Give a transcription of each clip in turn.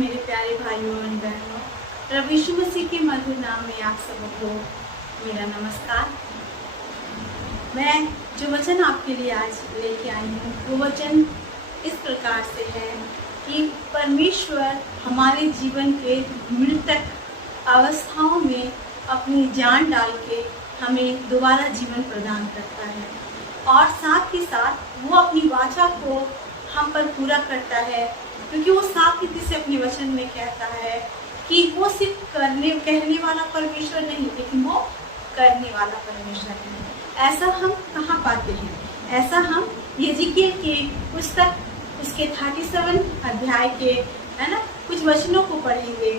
मेरे प्यारे भाइयों और बहनों, प्रभु यीशु मसीह के मधुर नाम में आप सबको मेरा नमस्कार। मैं जो वचन आपके लिए आज लेके आई हूँ वो वचन इस प्रकार से है कि परमेश्वर हमारे जीवन के मृतक अवस्थाओं में अपनी जान डाल के हमें दोबारा जीवन प्रदान करता है और साथ ही साथ वो अपनी वाचा को हम पर पूरा करता है, क्योंकि वो साफ रीति से अपने वचन में कहता है कि वो सिर्फ कहने वाला परमेश्वर नहीं, लेकिन वो करने वाला परमेश्वर है। ऐसा हम कहाँ पाते हैं? ऐसा हम यिर्मयाह के पुस्तक उसके 37 अध्याय के कुछ वचनों को पढ़ेंगे।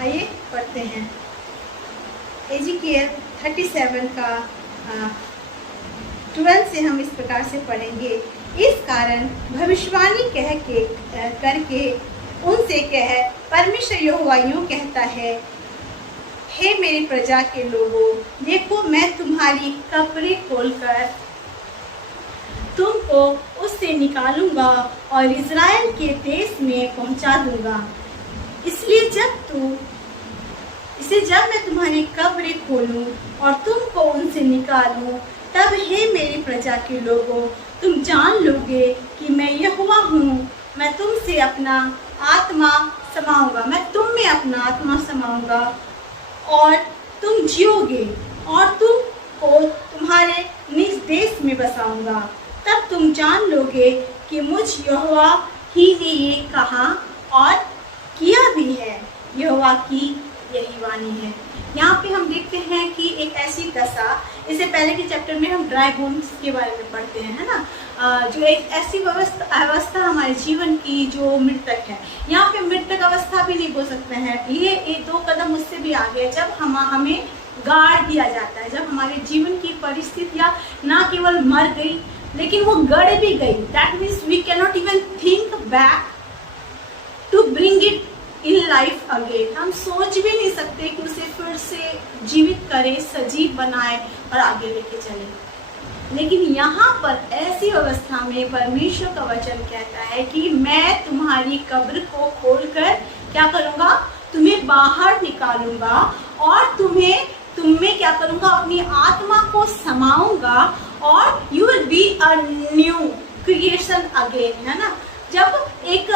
आइए पढ़ते हैं। यिर्मयाह 37 का 12 से हम इस प्रकार से पढ़ेंगे। इस कारण भविष्यवाणी करके उनसे कह, परमेश्वर यहोवा यूं कहता है, हे मेरी प्रजा के लोगों, देखो मैं तुम्हारी कब्रें खोलकर तुमको उससे निकालूंगा और इज़राइल के देश में पहुंचा दूंगा। इसलिए जब मैं तुम्हारी कब्रें खोलूं और तुमको उनसे निकालूं, तब हे मेरी प्रजा के लोगों, तुम जान लोगे कि मैं यहोवा हूँ। मैं तुमसे अपना आत्मा समाऊंगा, मैं तुम में अपना आत्मा समाऊंगा और तुम जियोगे और तुमको तुम्हारे निज देश में बसाऊंगा। तब तुम जान लोगे कि मुझ यहोवा ही ने ये कहा और किया भी है। यहोवा की यही वाणी है। यहाँ पे हम देखते हैं कि एक ऐसी दशा, इससे पहले के चैप्टर में हम ड्राई बोन्स के बारे में पढ़ते हैं, है ना, जो एक ऐसी अवस्था हमारे जीवन की जो मृतक है। यहाँ पे मृतक अवस्था भी नहीं बोल सकते हैं, ये एक 2 कदम उससे भी आगे है। जब हमें गाड़ दिया जाता है, जब हमारे जीवन की परिस्थितियाँ ना केवल मर गई लेकिन वो गड़ भी गई। That means we cannot even think back to bring it in life again. हम सोच भी नहीं सकते कि उसे फिर से जीवित करे, सजीव बनाए और आगे लेके चले। लेकिन यहाँ पर ऐसी अवस्था में परमेश्वर का वचन कहता है कि मैं तुम्हारी कब्र को खोलकर क्या करूँगा, तुम्हें बाहर निकालूंगा और तुम में क्या करूँगा, अपनी आत्मा को समाऊंगा और you will be a new creation again, है ना। जब एक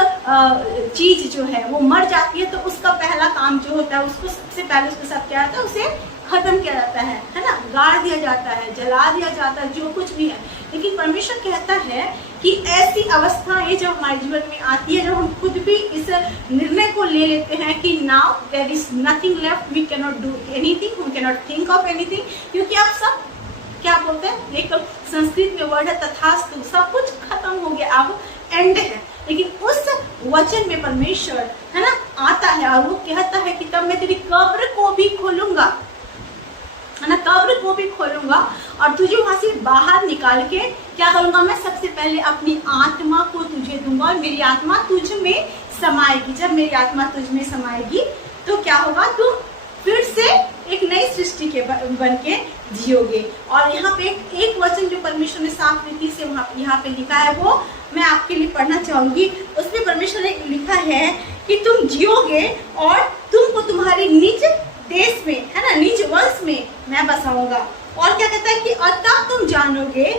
चीज जो है वो मर जाती है तो उसका पहला काम जो होता है, उसको सबसे पहले उसके साथ क्या होता है, उसे खत्म किया जाता है ना, गाड़ दिया जाता है, जला दिया जाता है, जो कुछ भी है। लेकिन परमेश्वर कहता है कि ऐसी अवस्था ये जब हमारे जीवन में आती है, जब हम खुद भी इस निर्णय को ले लेते हैं कि now there is nothing left, we cannot do anything, we cannot think of anything, क्योंकि आप सब क्या बोलते हैं, एक संस्कृत में वर्ड है तथास्तु, सब कुछ खत्म हो गया, अब एंड है। लेकिन उस वचन में परमेश्वर, है ना, आता है और वो कहता है कि तब मैं तेरी कब्र को भी खोलूंगा, है ना, कब्र को भी खोलूंगा और तुझे वहां से बाहर निकाल के क्या करूंगा, मैं सबसे पहले अपनी आत्मा को तुझे दूंगा और मेरी आत्मा तुझ में समाएगी। जब मेरी आत्मा तुझ में समाएगी तो क्या होगा, तुम फिर से एक नई सृष्टि के बन के जियोगे। और यहाँ पे एक वचन जो परमेश्वर ने साफ रीति से यहाँ पे लिखा है, वो मैं आपके लिए पढ़ना चाहूंगी। उसमें परमेश्वर ने लिखा है कि तुम जियोगे और तुमको तुम्हारे निज देश में, है ना, निज वंश में मैं बसाऊंगा। और क्या कहता है कि और तब तुम जानोगे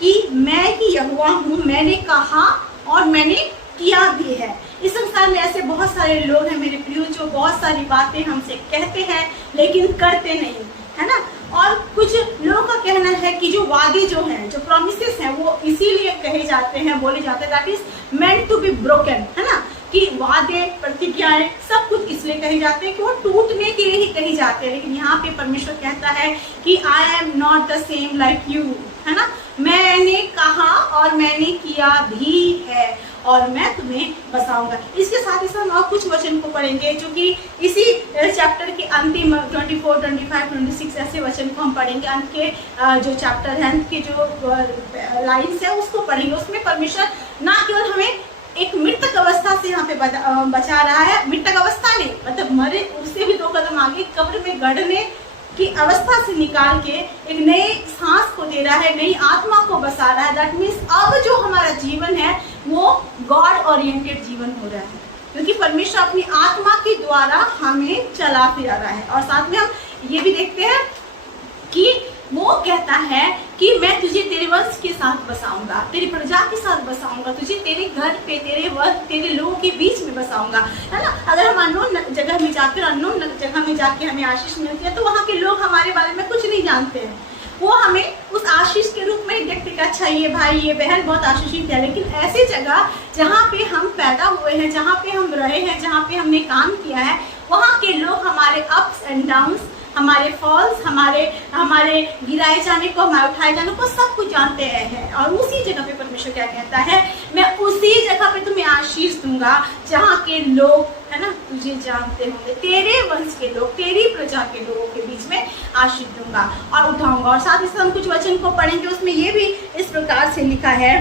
कि मैं ही यहोवा हूँ, मैंने कहा और मैंने किया भी है। इस संसार में ऐसे बहुत सारे लोग हैं मेरे प्रियो, जो बहुत सारी बातें हमसे कहते हैं लेकिन करते नहीं, है ना। और कुछ लोगों का कहना है कि जो वादे जो हैं, जो प्रॉमिसेस हैं, वो इसीलिए कहे जाते हैं, बोले जाते हैं, that is meant to be broken, है ना, कि वादे, प्रतिज्ञाएं सब कुछ इसलिए कहे जाते हैं कि वो टूटने के लिए ही कही जाते हैं। लेकिन यहाँ पे परमेश्वर कहता है कि I am not the same like you, है ना, मैंने कहा और मैंने किया भी है और मैं तुम्हें बसाऊंगा। इसके साथ ही साथ और कुछ वचन को पढ़ेंगे जो कि इसी चैप्टर के अंतिम 24, 25, 26 ऐसे वचन को हम पढ़ेंगे। अंत के जो चैप्टर है, अंत के जो लाइन्स है उसको पढ़ेंगे। उसमें परमेश्वर ना केवल हमें एक मृतक अवस्था से यहाँ पे बचा रहा है, मृतक अवस्था नहीं मतलब मरे, उससे भी 2 कदम आगे कब्र में गड़ने की अवस्था से निकाल के एक नए सांस को दे रहा है, नई आत्मा को बसा रहा है। दैट मीन्स अब जो हमारा जीवन है वो गॉड ओरिएंटेड जीवन हो रहा है। क्योंकि परमेश्वर अपनी आत्मा के द्वारा हमें चला फिरा रहा है। और साथ में हम ये भी देखते हैं कि वो कहता है कि मैं तुझे तेरे वंश के साथ बसाऊंगा, तेरी प्रजा के साथ बसाऊंगा, तुझे तेरे घर पे, तेरे वंश, तेरे लोगों के बीच में बसाऊंगा, है ना। अगर हम अननोन जगह में जाकर, अननोन जगह में जाके हमें आशीष मिलती है तो वहाँ के लोग हमारे बारे में कुछ नहीं जानते हैं। वो हमें उस आशीष के रूप में ही देखते कि अच्छा ये भाई ये बहन बहुत आशीषित है। लेकिन ऐसी जगह जहाँ पे हम पैदा हुए हैं, जहाँ पे हम रहे हैं, जहाँ पे हमने काम किया है, वहाँ के लोग हमारे अप्स एंड डाउन्स, हमारे फॉल्स, हमारे गिराए जाने को, हमारे उठाए जाने को सब कुछ जानते हैं। और उसी जगह पे परमेश्वर क्या कहता है, मैं उसी जगह पे तुम्हें आशीष दूंगा जहाँ के लोग, है ना, तुझे जानते होंगे, तेरे वंश के लोग, तेरी प्रजा के लोगों के बीच में आशीष दूंगा और उठाऊंगा। और साथ ही साथ हम कुछ वचन को पढ़ेंगे, उसमें ये भी इस प्रकार से लिखा है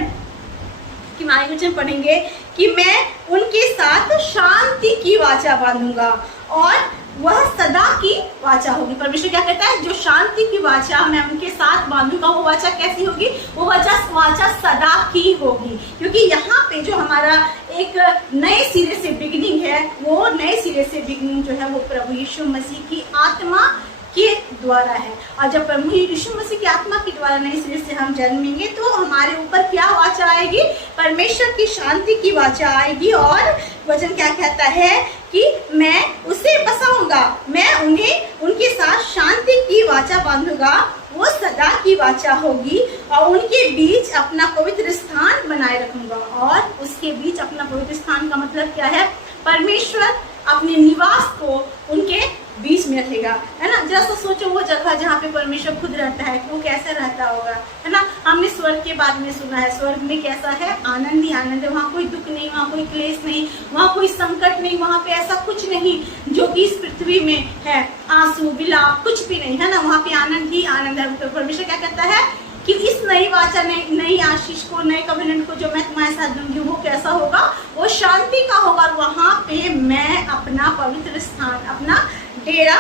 कि हमारे वचन पढ़ेंगे कि मैं उनके साथ शांति की वाचा बांधूंगा और वह सदा की वाचा होगी। परमेश्वर क्या कहता है, जो शांति की वाचा मैं उनके साथ बांधूंगा, वो वाचा कैसी होगी, वो वाचा सदा की होगी। क्योंकि यहाँ पे जो हमारा एक नए सिरे से बिगनिंग है, वो नए सिरे से बिगनिंग जो है वो प्रभु यीशु मसीह की आत्मा के द्वारा है। और जब प्रभु यीशु मसीह की आत्मा के द्वारा नए सिरे से हम जन्मेंगे तो हमारे ऊपर क्या वाचा आएगी, परमेश्वर की शांति की वाचा आएगी। और वचन क्या कहता है कि मैं उसे बसाऊंगा, मैं उन्हें उनके साथ शांति की वाचा बांधूंगा, वो सदा की वाचा होगी और उनके बीच अपना पवित्र स्थान बनाए रखूंगा। और उसके बीच अपना पवित्र स्थान का मतलब क्या है, परमेश्वर अपने निवास को उनके बीच में रखेगा, है ना। जरा सा सोचो वो जगह जहाँ पे परमेश्वर खुद रहता है, वो कैसे रहता होगा, है ना। हमने स्वर्ग के बारे में सुना है, स्वर्ग में कैसा है, आनंद ही आनंद है। वहाँ कोई दुख नहीं, वहाँ कोई क्लेश नहीं, वहाँ कोई संकट नहीं, वहाँ पे ऐसा कुछ नहीं जो कि इस पृथ्वी में है, आंसू विलाप कुछ भी नहीं, है ना। वहाँ पे आनंद ही आनंद है। तो परमेश्वर क्या कहता है कि इस नई वाचा, नई आशीष को, नए कवेनेंट को जो मैं तुम्हारे साथ दूंगी वो कैसा होगा, वो शांति का होगा। और वहाँ पे मैं अपना पवित्र स्थान, अपना डेरा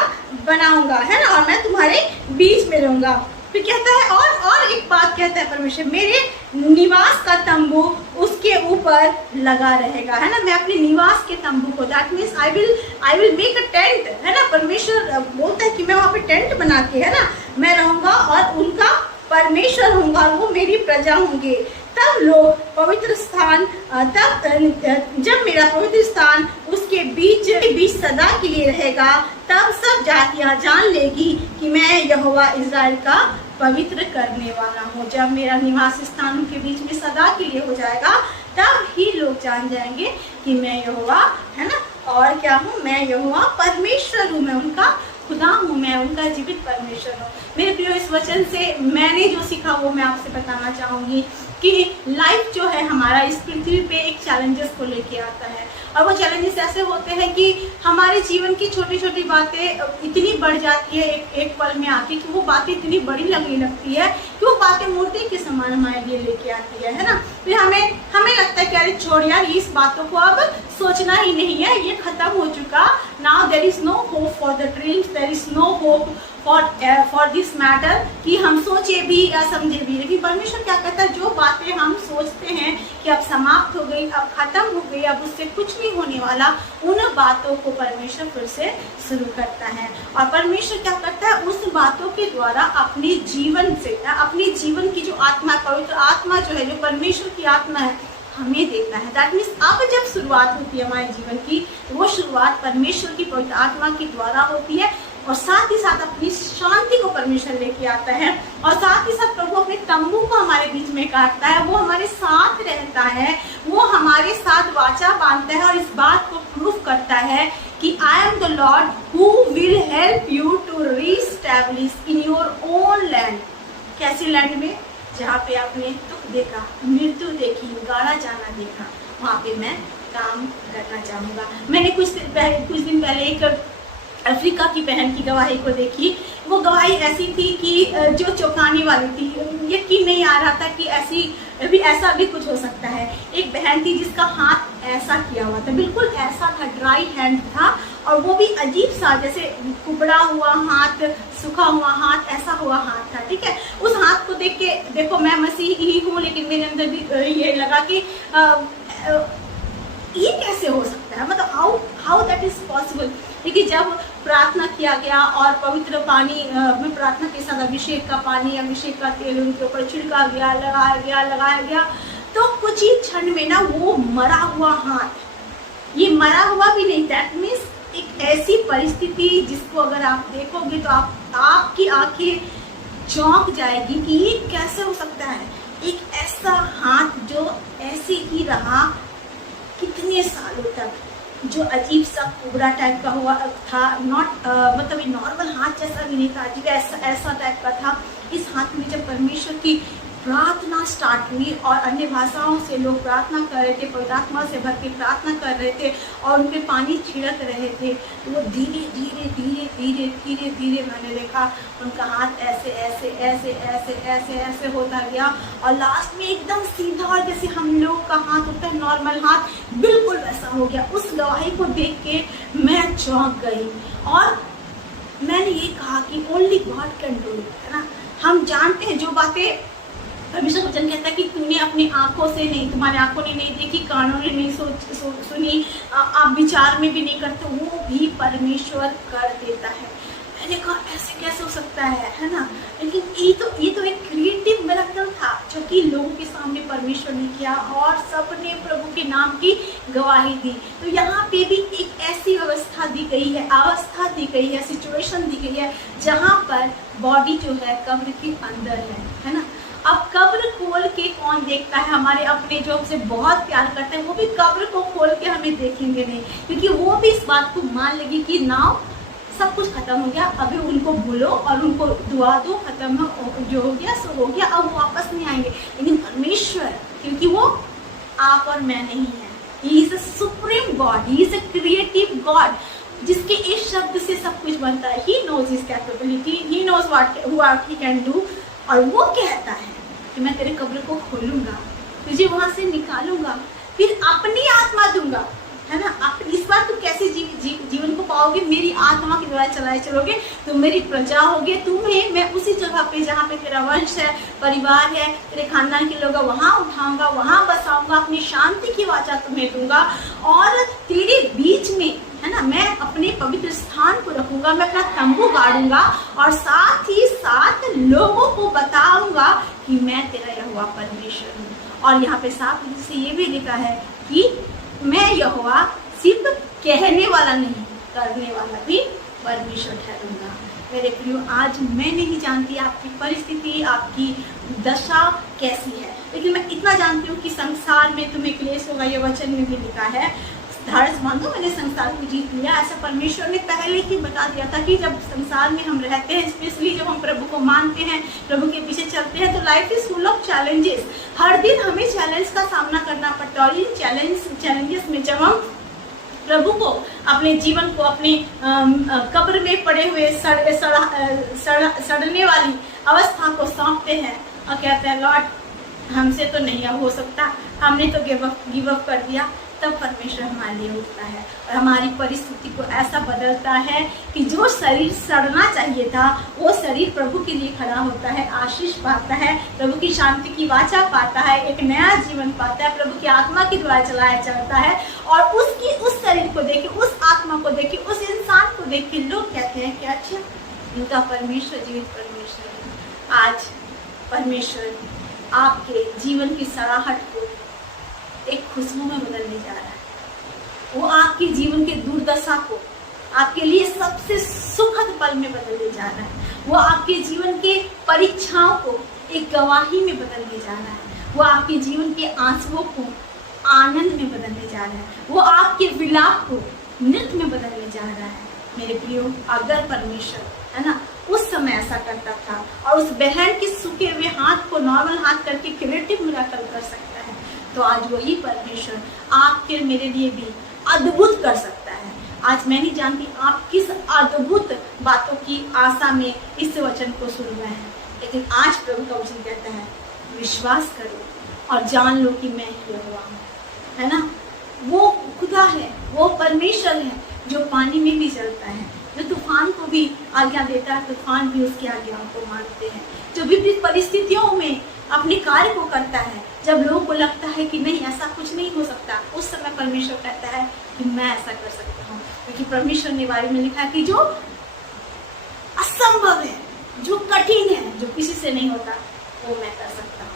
बनाऊंगा, है ना, और मैं तुम्हारे बीच में रहूंगा। फिर कहता है और एक बात कहता है परमेश्वर, मेरे निवास का तंबू उसके ऊपर लगा रहेगा, है ना। मैं अपने निवास के तंबू को, that means I will make a tent, है ना। परमेश्वर बोलता है कि मैं वहाँ पे टेंट बना के, है ना, मैं रहूंगा और उनका परमेश्वर होऊंगा, वो मेरी प्रजा होंगे। तब लोग पवित्र स्थान, जब मेरा पवित्र स्थान उसके बीच सदा के लिए रहेगा, तब सब जातियां जान लेगी कि मैं यहोवा इज़राइल का पवित्र करने वाला हूँ। जब मेरा निवास स्थान उनके बीच में सदा के लिए हो जाएगा, तब ही लोग जान जाएंगे कि मैं यहोवा, है ना, और क्या हूँ, मैं यहोवा परमेश्वर हूँ, मैं उनका खुदा हूँ, मैं उनका जीवित परमेश्वर हूँ। मेरे प्रियो, इस वचन से मैंने जो सीखा वो मैं आपसे बताना चाहूँगी कि लाइफ जो है हमारा इस पृथ्वी पे एक चैलेंजेस को लेके आता है। और वो चैलेंजेस ऐसे होते हैं कि हमारे जीवन की छोटी छोटी बातें इतनी बढ़ जाती है एक पल में आके कि वो बातें इतनी बड़ी लगने लगती है कि वो बातें मूर्ति के समान हमारे लिए लेके आती है ना। फिर हमें लगता है कि अरे छोड़ यार, इस बातों को अब सोचना ही नहीं है, ये खत्म हो चुका। Now there is no hope for the dreams, there is no hope for this matter, कि हम सोचे भी या समझे भी। लेकिन परमेश्वर क्या कहता है, जो बातें हम सोचते हैं कि अब समाप्त हो गई, अब खत्म हो गई, अब उससे कुछ नहीं होने वाला, उन बातों को परमेश्वर फिर से शुरू करता है। और परमेश्वर क्या करता है, उस बातों के द्वारा अपने जीवन से, अपने जीवन की जो आत्मा, पवित्र आत्मा जो है, जो परमेश्वर की आत्मा है, हमें देता है। दैट मीन्स अब जब शुरुआत होती है हमारे जीवन की, वो शुरुआत परमेश्वर की पवित्र आत्मा के द्वारा होती है। और साथ ही साथ अपनी शांति को परमेश्वर लेके आता है, और साथ ही साथ प्रभु अपने तंबू को हमारे बीच में काटता है, वो हमारे साथ रहता है, वो हमारे साथ वाचा बांधता है और इस बात को प्रूफ करता है कि I am the lord who will help you to reestablish in your own land. कैसी लैंड में, जहाँ पे आपने दुख देखा, मृत्यु देखी, गाड़ा जाना देखा, वहाँ पे मैं काम करना चाहूँगा। मैंने कुछ दिन पहले एक अफ्रीका की बहन की गवाही को देखी। वो गवाही ऐसी थी कि जो चौंकाने वाली थी, यकीन नहीं आ रहा था कि ऐसा भी कुछ हो सकता है। एक बहन थी जिसका हाथ ऐसा किया हुआ था, बिल्कुल ऐसा था, ड्राई हैंड था, और वो भी अजीब सा, जैसे कुबड़ा हुआ हाथ, सूखा हुआ हाथ, ऐसा हुआ हाथ था। ठीक है, उस हाथ को देख के, देखो मैं मसीही ही हूँ, लेकिन मेरे अंदर भी ये लगा कि ये कैसे हो सकता है, मतलब हाउ दैट इज पॉसिबल। देखिए जब प्रार्थना किया गया और पवित्र पानी में प्रार्थना के साथ अभिषेक का पानी, अभिषेक का तेल उनके ऊपर छिड़का गया, लगाया गया, तो कुछ ही क्षण में ना वो मरा हुआ हाथ, ये मरा हुआ भी नहीं, दैट मीन्स एक ऐसी परिस्थिति जिसको अगर आप देखोगे तो आपकी आंखें चौंक जाएगी कि ये कैसे हो सकता है। एक ऐसा हाथ जो ऐसे ही रहा कितने सालों तक, जो अजीब सा कोबरा टाइप का हुआ था, नॉट मतलब नॉर्मल हाथ जैसा भी नहीं था, अजीब ऐसा टाइप का था। इस हाथ में जब परमेश्वर की प्रार्थना स्टार्ट हुई और अन्य भाषाओं से लोग प्रार्थना कर रहे थे, पवित्र आत्मा से भर के प्रार्थना कर रहे थे और उन पे पानी छिड़क रहे थे, तो वो धीरे धीरे धीरे धीरे धीरे धीरे मैंने देखा उनका हाथ ऐसे ऐसे ऐसे ऐसे ऐसे ऐसे होता गया और लास्ट में एकदम सीधा, और जैसे हम लोग का हाथ होता है नॉर्मल हाथ, बिल्कुल वैसा हो गया। उस गवाही को देख के मैं चौंक गई और मैंने ये कहा कि only God can do it, है ना। हम जानते हैं जो बातें परमेश्वर वचन कहता है कि तूने अपनी आंखों से नहीं, तुम्हारी आंखों ने नहीं देखी, कानों ने नहीं सुनी, आप विचार में भी नहीं करते, वो भी परमेश्वर कर देता है। मैंने कहा ऐसे कैसे हो सकता है ना। लेकिन ये तो एक क्रिएटिव मिरेकल था जो कि लोगों के सामने परमेश्वर ने किया और सबने प्रभु के नाम की गवाही दी। तो यहाँ पे भी एक ऐसी व्यवस्था दी गई है, अवस्था दी गई है, सिचुएशन दी गई है जहाँ पर बॉडी जो है कब्र के अंदर है ना। अब कब्र खोल के कौन देखता है, हमारे अपने जो हमसे बहुत प्यार करते हैं वो भी कब्र को खोल के हमें देखेंगे नहीं, क्योंकि वो भी इस बात को मान लेगी कि नाउ सब कुछ खत्म हो गया, अभी उनको भूलो और उनको दुआ दो, खत्म जो हो गया सो हो गया, अब वो वापस नहीं आएंगे। लेकिन परमेश्वर, क्योंकि वो आप और मैं नहीं है, he is a supreme god, he is a creative god, जिसके इस शब्द से सब कुछ बनता है। He knows his capability, he knows what he can do, और वो कहता है कि मैं तेरे कब्र को खोलूंगा, तुझे वहां से निकालूंगा, फिर अपनी आत्मा दूंगा, है ना। आप इस बार तुम कैसे जीवन को पाओगे, मेरी आत्मा के द्वारा चलाए चलोगे, तुम मेरी प्रजा होगे, तुम्हें मैं उसी जगह पे जहाँ पे तेरा वंश है, परिवार है, तेरे खानदान के लोग, वहां उठाऊंगा, वहां बसाऊंगा, अपनी शांति की वाचा तुम्हें दूंगा और तेरे बीच में, है ना, मैं अपने पवित्र स्थान को रखूंगा, मैं अपना तंबू गाड़ूंगा और साथ ही साथ लोगों को बताऊंगा कि मैं तेरा यहोवा परमेश्वर हूँ। और यहाँ पे साफ से ये भी लिखा है कि मैं यहोवा सिर्फ कहने वाला नहीं, करने वाला भी परमेश्वर ठहरूंगा। मेरे प्रियो, आज मैं नहीं जानती आपकी परिस्थिति, आपकी दशा कैसी है, लेकिन मैं इतना जानती हूँ कि संसार में तुम्हें क्लेश होगा, ये वचन में भी लिखा है। धैर्य मानो, मैंने संसार को जीत लिया, ऐसा परमेश्वर ने पहले ही बता दिया था कि जब संसार में हम रहते हैं, स्पेशली जब हम प्रभु को मानते हैं, प्रभु के पीछे चलते हैं, तो life is full of challenges. हर दिन हमें चैलेंज का सामना करना पड़ता है और इन चैलेंजेस में जब हम प्रभु को, अपने जीवन को, अपने कब्र में पड़े हुए सड़ने वाली अवस्था को सौंपते हैं और कहते हैं लॉर्ड हमसे तो नहीं हो सकता, हमने तो गिव अप कर दिया, तब परमेश्वर हमारे लिए उठता है और हमारी परिस्थिति को ऐसा बदलता है कि जो शरीर सड़ना चाहिए था वो शरीर प्रभु के लिए खड़ा होता है, आशीष पाता है, प्रभु की शांति की वाचा पाता है, एक नया जीवन पाता है, प्रभु की आत्मा के द्वारा चलाया चलता है। और उस शरीर को देख के, उस आत्मा को देख के, उस इंसान को देख के लोग कहते हैं कि अच्छा इनका परमेश्वर जीवित परमेश्वर है। आज परमेश्वर आपके जीवन की सराहट को एक खुशबू में बदलने जा रहा है। वो आपके जीवन के दुर्दशा को आपके लिए सबसे सुखद पल में बदलने जा रहा है। वो आपके जीवन के परीक्षाओं को एक गवाही में बदलने जा रहा है। वो आपके जीवन के आंसुओं को आनंद में बदलने जा रहा है। वो आपके विलाप को नृत्य में बदलने जा रहा है। मेरे प्रियो, अगर परमेश्वर, है ना, उस समय ऐसा करता था और उस बहन के सूखे हुए हाथ को नॉर्मल हाथ करके क्रिएटिव मिरेकल कर सकता है, तो आज वही परमेश्वर आपके मेरे लिए भी अद्भुत कर सकता है। आज मैं नहीं जानती आप किस अद्भुत बातों की आशा में इस वचन को सुन रहे हैं, लेकिन आज प्रभु का वचन कहता है विश्वास करो और जान लो कि मैं ही यहोवा हूँ, है ना। वो खुदा है, वो परमेश्वर है जो पानी में भी चलता है, जो तूफान को भी आज्ञा देता है, तूफान भी उसकी आज्ञाओं को मानते हैं, जो विपरीत परिस्थितियों में अपने कार्य को करता है, जब लोगों को लगता है कि नहीं ऐसा कुछ नहीं हो सकता, उस समय परमेश्वर कहता है कि मैं ऐसा कर सकता हूँ, क्योंकि परमेश्वर ने बारे में लिखा है कि जो असंभव है, जो कठिन है, जो किसी से नहीं होता, वो मैं कर सकता हूँ।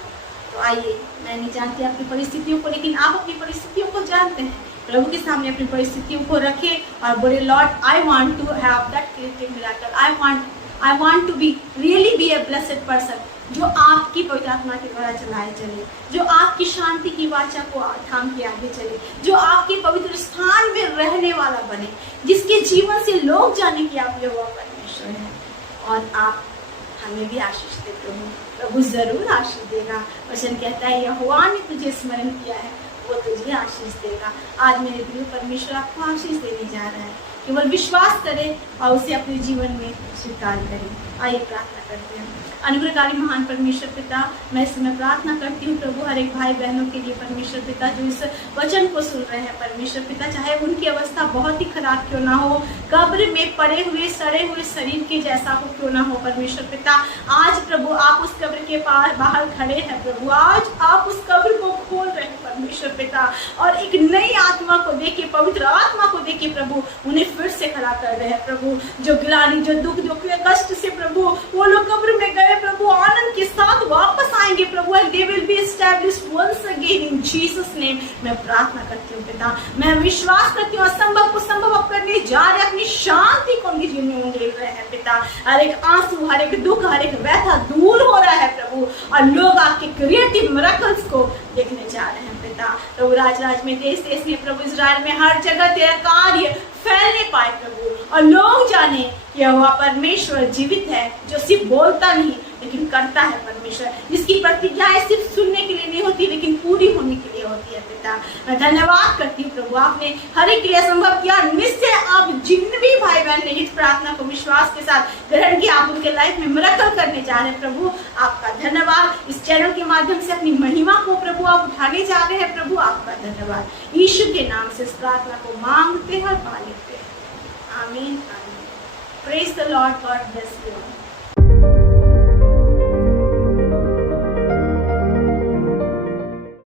तो आइए, मैं नहीं जानती आपकी परिस्थितियों को, लेकिन आप अपनी परिस्थितियों को जानते हैं, प्रभु के सामने अपनी परिस्थितियों को रखें और बोले, lord I want to have that creative miracle, I want to be really be a blessed person, जो आपकी पवित्र आत्मा के द्वारा चलाए चले, जो आपकी शांति की वाचा को थाम के आगे चले, जो आपके पवित्र स्थान में रहने वाला बने, जिसके जीवन से लोग जाने कि आप यहोवा परमेश्वर हैं। और आप हमें भी आशीष दे प्रभु जरूर आशीष देगा। वचन कहता है यहोवा ने तुझे स्मरण किया है, वो तुझे आशीष देगा। आज मेरे प्रिय परमेश्वर आपको आशीष देने जा रहा है, केवल विश्वास करें और उसे अपने जीवन में स्वीकार करें। आइए प्रार्थना करते हैं। अनुग्रहकारी महान परमेश्वर पिता, मैं इस समय प्रार्थना करती हूँ प्रभु हर एक भाई बहनों के लिए परमेश्वर पिता, जो इस वचन को सुन रहे हैं परमेश्वर पिता, चाहे उनकी अवस्था बहुत ही खराब क्यों ना हो, कब्र में पड़े हुए सड़े हुए शरीर के जैसा हो क्यों ना हो परमेश्वर पिता, आज प्रभु आप उस कब्र के पार बाहर खड़े हैं प्रभु, आज आप उस कब्र को खोल रहे हैं परमेश्वर पिता, और एक नई आत्मा को देके, पवित्र आत्मा को देके प्रभु उन्हें फिर से खड़ा कर रहे हैं प्रभु। जो गिलानी, जो दुख, जो कष्ट से प्रभु वो लोग कब्र में गए प्रभु, आनंद के साथ वापस आएंगे प्रभु, and they will be established once again in Jesus name। मैं प्रार्थना करती हूँ पिता, मैं विश्वास करती हूँ असंभव को संभव आप करने जा रहे, अपनी शांति को उनके जीवन में उंडेल रहे हैं पिता। हर एक आंसू, हर एक दुख, हर एक व्यथा दूर हो रहा है प्रभु, और लोग आपके क्रिएटिव मिरेकल्स को देखने जा रहे हैं पिता। प्रभु राज में, देश देश में प्रभु, इजराइल में, हर जगह तेरा कार्य फैलने पाए प्रभु, और लोग जाने यहोवा परमेश्वर जीवित है, जो सिर्फ बोलता नहीं लेकिन करता है परमेश्वर, जिसकी प्रतिज्ञाएं सिर्फ सुनने के लिए नहीं होती लेकिन पूरी होने के लिए होती है पिता। मैं धन्यवाद करती हूँ प्रभु, आपने हर एक के लिए संभव किया। निश्चय आप जिन भी भाई बहन ने इस प्रार्थना को विश्वास के साथ ग्रहण किया, आप उनके लाइफ में मिरेकल करने जा रहे हैं प्रभु। आपका धन्यवाद। इस चैनल के माध्यम से अपनी महिमा को प्रभु आप उठाने जा रहे हैं प्रभु, आपका धन्यवाद। यीशु के नाम से इस प्रार्थना को मांगते हैं और पा लेते हैं। आमीन। Praise the Lord. God bless you.